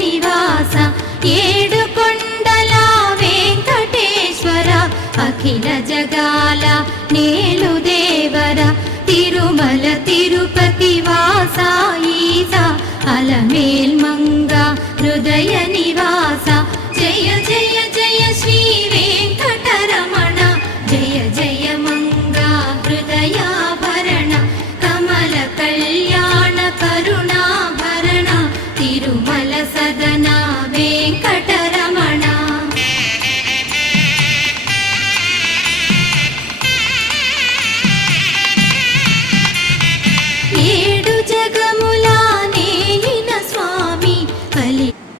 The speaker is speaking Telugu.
నివాస ఏడుకొండల వెంకటేశ్వర అఖిల జగాల నేలు దేవర తిరుమల తిరుపతి వాస ఈస అలమేల్ మంగ హృదయ నివాస జయ జయ జయ శ్రీ వెంకటరమణ జయ జయ మంగ హృదయాభరణ కమల కళ్యాణ కరుణాభరణ తిరుమల సదన